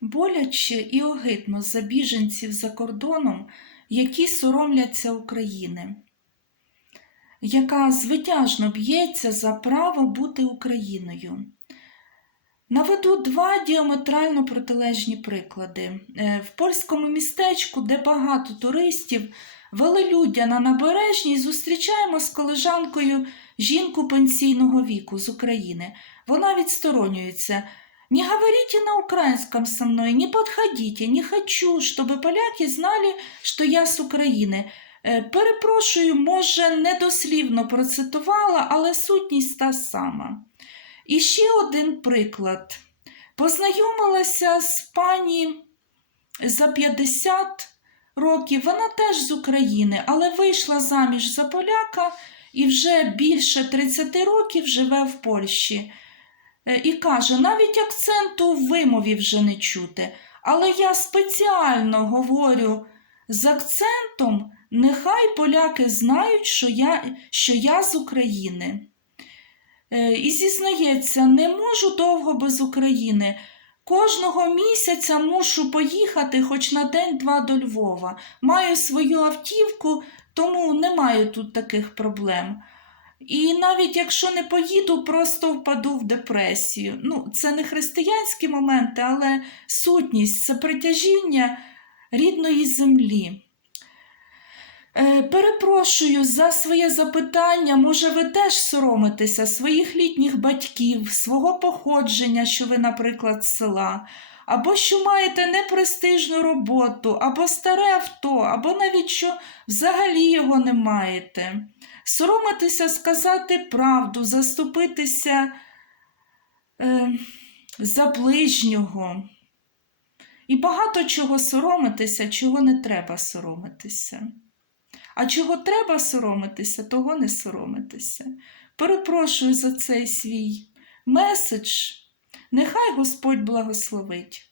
Боляче і огидно за біженців за кордоном, які соромляться України, яка звитяжно б'ється за право бути Україною. Наведу два діаметрально протилежні приклади. Е, В польському містечку, де багато туристів, велелюддя на набережній зустрічаємо з колежанкою жінку пенсійного віку з України. Вона відсторонюється. Не говорите на украинском со мной, не подходите, не хочу, чтобы поляки знали, що я з України. Е, Перепрошую, може, недослівно процитувала, але сутність та сама. І ще один приклад. Познайомилася з пані за 50 років, вона теж з України, але вийшла заміж за поляка і вже більше 30 років живе в Польщі. Е, І каже, навіть акценту вимові вже не чути. Але я спеціально говорю з акцентом, нехай поляки знають, що я, що я з України. Е, І зізнається, не можу довго без України. Кожного місяця мушу поїхати хоч на день-два до Львова. Маю свою автівку, тому не маю тут таких проблем. І навіть якщо не поїду, просто впаду в депресію. Ну, це не християнські моменти, але сутність це притяжіння рідної землі. Е, перепрошую за своє запитання. Може, ви теж соромитеся своїх літніх батьків, свого походження, що ви, наприклад, з села, або що маєте непрестижну роботу, або старе авто, або навіть що взагалі його не маєте. Соромитися сказати правду, заступитися е, за ближнього. І багато чого соромитися, чого не треба соромитися. А чого треба соромитися, того не соромитися. Перепрошую за цей свій меседж. Нехай Господь благословить.